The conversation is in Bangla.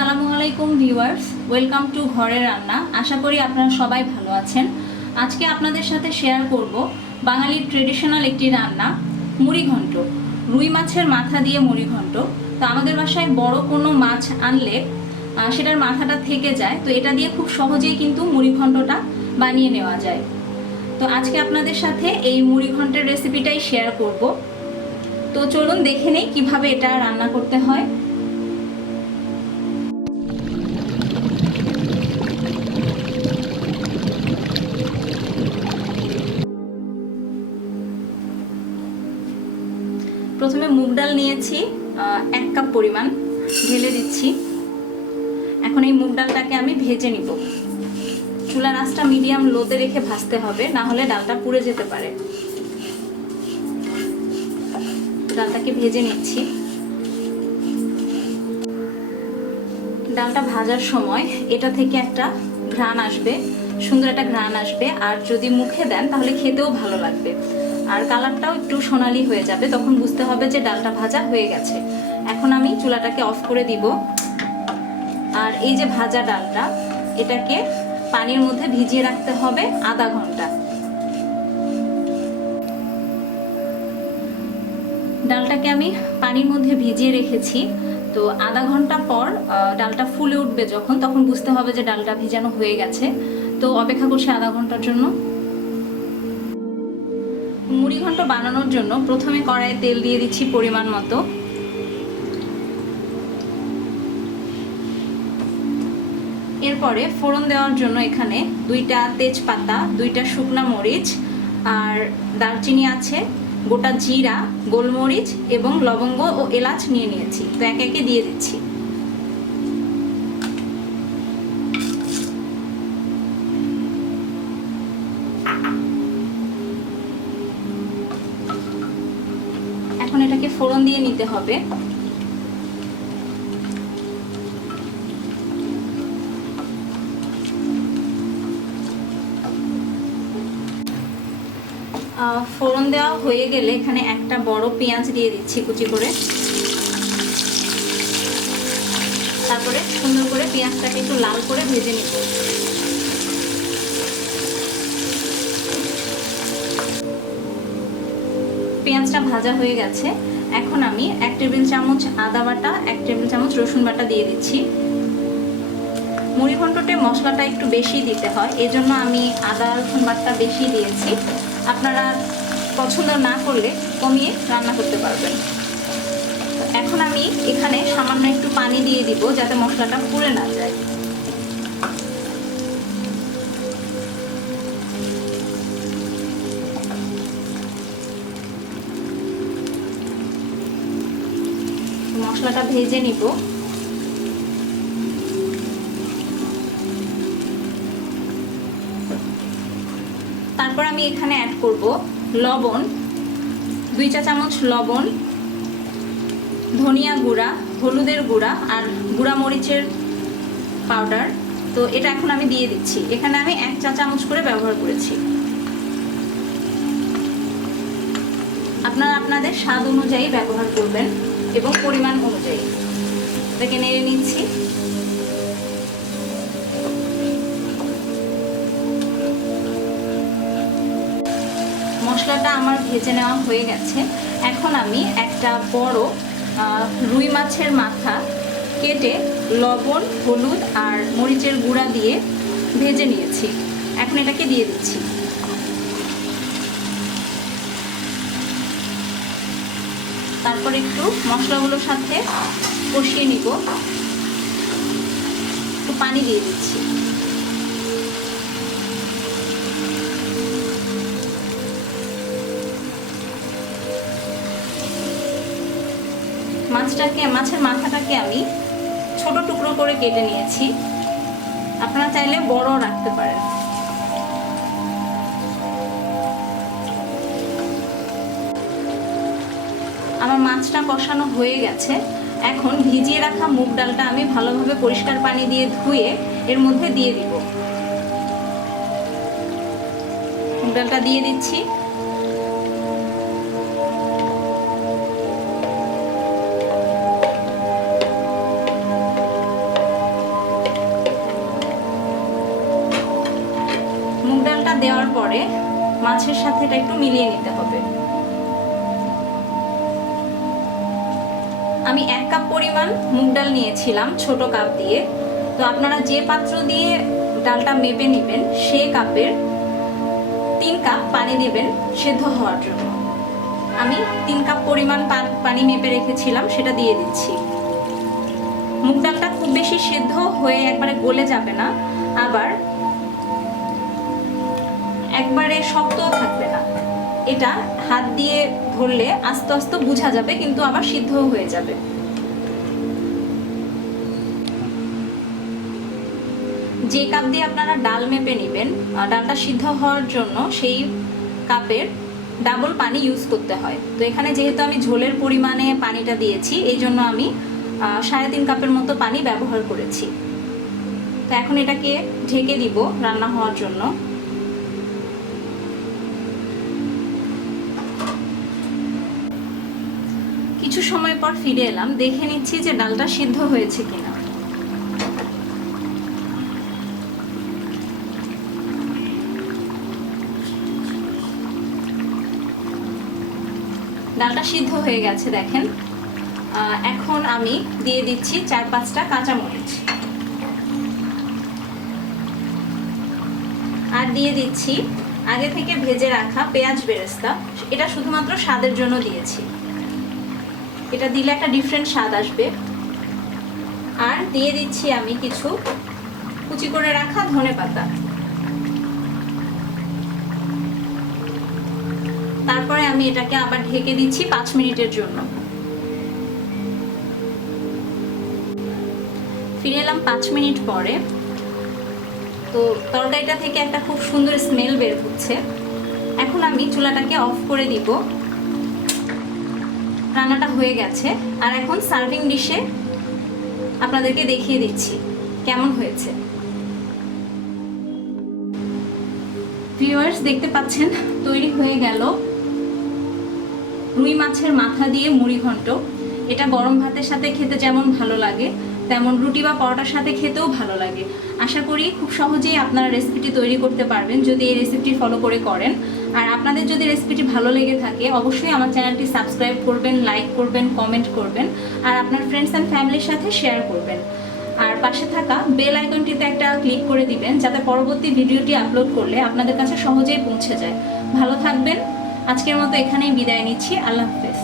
আসসালামু আলাইকুম ভিউয়ার্স, ওয়েলকাম টু ঘরের রান্না। আশা করি আপনারা সবাই ভালো আছেন। আজকে আপনাদের সাথে শেয়ার করব বাঙালির ট্রেডিশনাল একটি রান্না, মুড়ি ঘন্ট। রুই মাছের মাথা দিয়ে মুড়ি ঘন্ট। তো আমাদের বাসায় বড় কোনো মাছ আনলে সেটার মাথাটা থেকে যায়, তো এটা দিয়ে খুব সহজেই কিন্তু মুড়ি ঘন্টটা বানিয়ে নেওয়া যায়। তো আজকে আপনাদের সাথে এই মুড়ি ঘন্টের রেসিপিটাই শেয়ার করব। তো চলুন দেখে নেই কিভাবে এটা রান্না করতে হয়। প্রথমে মুগ ডাল নিয়েছি 1 কাপ পরিমাণ, ঢেলে দিচ্ছি। এখন এই মুগ ডালটাকে আমি ভেজে নিব। চুলার আঁচটা মিডিয়াম লোতে রেখে ভাজতে হবে, না হলে ডালটা পুড়ে যেতে পারে। ডালটাকে ভেজে নিচ্ছি। ডালটা ভাজার সময় এটা থেকে একটা ঘ্রাণ আসবে, সুন্দর একটা ঘ্রাণ আসবে। আর যদি মুখে দেন তাহলে খেতেও ভালো লাগবে, আর কালারটাও একটু সোনালি হয়ে যাবে। তখন বুঝতে হবে যে ডালটা ভাজা হয়ে গেছে। এখন আমি চুলাটাকে অফ করে দিব। আর এই যে ভাজা ডালটা, এটাকে পানির মধ্যে ভিজিয়ে রাখতে হবে আধা ঘন্টা। ডালটাকে আমি পানির মধ্যে ভিজিয়ে রেখেছি। তো আধা ঘন্টা পর ডালটা ফুলে উঠবে যখন, তখন বুঝতে হবে যে ডালটা ভিজানো হয়ে গেছে। তো অপেক্ষা করছি আধা ঘন্টার জন্য। মুড়ি ঘন্ট বানানোর জন্য প্রথমে কড়াইয়ে তেল দিয়ে দিচ্ছি পরিমাণ মতো। এরপরে ফোড়ন দেওয়ার জন্য এখানে 2টা তেজপাতা, 2টা শুকনা মরিচ, আর দারচিনি আছে, গোটা জিরা, গোলমরিচ এবং লবঙ্গ ও এলাচ নিয়ে নিয়েছি। তো একে একে দিয়ে দিচ্ছি। এখন এটাকে ফোড়ন দিয়ে নিতে হবে। ফোড়ন দেওয়া হয়ে গেলে এখানে একটা বড় পেঁয়াজ দিয়ে দিচ্ছি কুচি করে। তারপরে সুন্দর করে পেঁয়াজটাকে একটু লাল করে ভেজে নিব। পেঁয়াজটা ভাজা হয়ে গেছে। এখন আমি 1 টেবিল চামচ আদা বাটা, 1 টেবিল চামচ রসুন বাটা দিয়ে দিচ্ছি। মুড়ি ঘন্টতে মশলাটা একটু বেশি দিতে হয়, এজন্য আমি আদা রসুন বাটা বেশি দিয়েছি। আপনারা পছন্দ না করলে কমিয়ে রান্না করতে পারবেন। এখন আমি এখানে সামান্য একটু পানি দিয়ে দিব, যাতে মশলাটা পুড়ে না যায়। মশলাটা ভেজে নিব। তারপর আমি এখানে অ্যাড করব লবণ, 2 চা চামচ লবণ, ধনিয়া গুঁড়া, হলুদের গুঁড়া আর গুঁড়া মরিচের পাউডার। তো এটা এখন আমি দিয়ে দিচ্ছি। এখানে আমি 1 চা চামচ করে ব্যবহার করেছি। আপনারা আপনাদের স্বাদ অনুযায়ী ব্যবহার করবেন এবং পরিমাণ অনুযায়ী। এটাকে নেড়ে নিচ্ছি। মশলাটা আমার ভেজে নেওয়া হয়ে গেছে। এখন আমি একটা বড় রুই মাছের মাথা কেটে লবণ, হলুদ আর মরিচের গুঁড়া দিয়ে ভেজে নিয়েছি। এখন এটাকে দিয়ে দিচ্ছি। তারপর একটু মশলাগুলোর সাথে কষিয়ে নিব। একটু পানি দিয়ে দিচ্ছি। মাছের মাথাটাকে আমি ছোট টুকরো করে কেটে নিয়েছি। আপনারা চাইলে বড় রাখতে পারেন। আমার মাছটা কষানো হয়ে গেছে। এখন ভিজিয়ে রাখা মুগ ডালটা আমি ভালোভাবে পরিষ্কার পানি দিয়ে ধুয়ে এর মধ্যে দিয়ে দিব। মুগ ডালটা দিয়ে দিচ্ছি। দেওয়ার পরে মাছের সাথে এটা একটু মিলিয়ে নিতে হবে। আমি 1 কাপ পরিমাণ মুগ ডাল নিয়েছিলাম ছোট কাপ দিয়ে। তো আপনারা যে পাত্র দিয়ে ডালটা মেপে নেবেন সেই কাপের 3 কাপ পানি দিবেন সেদ্ধ হওয়ার জন্য। আমি 3 কাপ পরিমাণ পানি মেপে রেখেছিলাম, সেটা দিয়ে দিচ্ছি। মুগ ডালটা খুব বেশি সেদ্ধ হয়ে একবারে গলে যাবে না, আবার একবারে শক্তও থাকবে না। এটা হাত দিয়ে ধরলে আস্তে আস্তে বোঝা যাবে, কিন্তু আবার সিদ্ধও হয়ে যাবে। যে কাপ দিয়ে আপনারা ডাল মেপে নেবেন, ডালটা সিদ্ধ হওয়ার জন্য সেই কাপের ডাবল পানি ইউজ করতে হয়। তো এখানে যেহেতু আমি ঝোলের পরিমাণে পানিটা দিয়েছি, এই জন্য আমি 3.5 কাপের মতো পানি ব্যবহার করেছি। তো এখন এটাকে ঢেকে দিব রান্না হওয়ার জন্য। কিছু সময় পর ফিরে এলাম, দেখে নিচ্ছি যে ডালটা সিদ্ধ হয়েছে কিনা। ডালটা সিদ্ধ হয়ে গেছে দেখেন। এখন আমি দিয়ে দিচ্ছি 4-5টা কাঁচামরিচ, আর দিয়ে দিচ্ছি আগে থেকে ভেজে রাখা পেঁয়াজ বেরেস্তা। এটা শুধুমাত্র স্বাদের জন্য দিয়েছি, এটা দিলে একটা ডিফারেন্ট স্বাদ আসবে। আর দিয়ে দিচ্ছি আমি কিছু কুচি করে রাখা ধনেপাতা। তারপরে আমি এটাকে আবার ঢেকে দিচ্ছি 5 মিনিটের জন্য। ফিরে এলাম 5 মিনিট পরে। তো তরকারিটা থেকে একটা খুব সুন্দর স্মেল বের হচ্ছে। এখন আমি চুলাটাকে অফ করে দিব। রান্নাটা হয়ে গেছে, আর এখন সার্ভিং ডিশে আপনাদেরকে দেখিয়ে দিচ্ছি কেমন হয়েছে। ভিউয়ার্স দেখতে পাচ্ছেন তৈরি হয়ে গেল রুই মাছের মাথা দিয়ে মুড়ি ঘন্ট। এটা গরম ভাতের সাথে খেতে যেমন ভালো লাগে, তেমন রুটি বা পরোটার সাথে খেতেও ভালো লাগে। আশা করি খুব সহজেই আপনারা রেসিপিটি তৈরি করতে পারবেন যদি এই রেসিপিটি ফলো করে করেন। আর আপনাদের যদি রেসিপিটি ভালো লেগে থাকে অবশ্যই আমার চ্যানেলটি সাবস্ক্রাইব করবেন, লাইক করবেন, কমেন্ট করবেন, আর আপনার ফ্রেন্ডস অ্যান্ড ফ্যামিলির সাথে শেয়ার করবেন। আর পাশে থাকা বেল আইকনটিতে একটা ক্লিক করে দিবেন, যাতে পরবর্তী ভিডিওটি আপলোড করলে আপনাদের কাছে সহজেই পৌঁছে যায়। ভালো থাকবেন। আজকের মতো এখানেই বিদায় নিচ্ছি। আল্লাহ হাফেজ।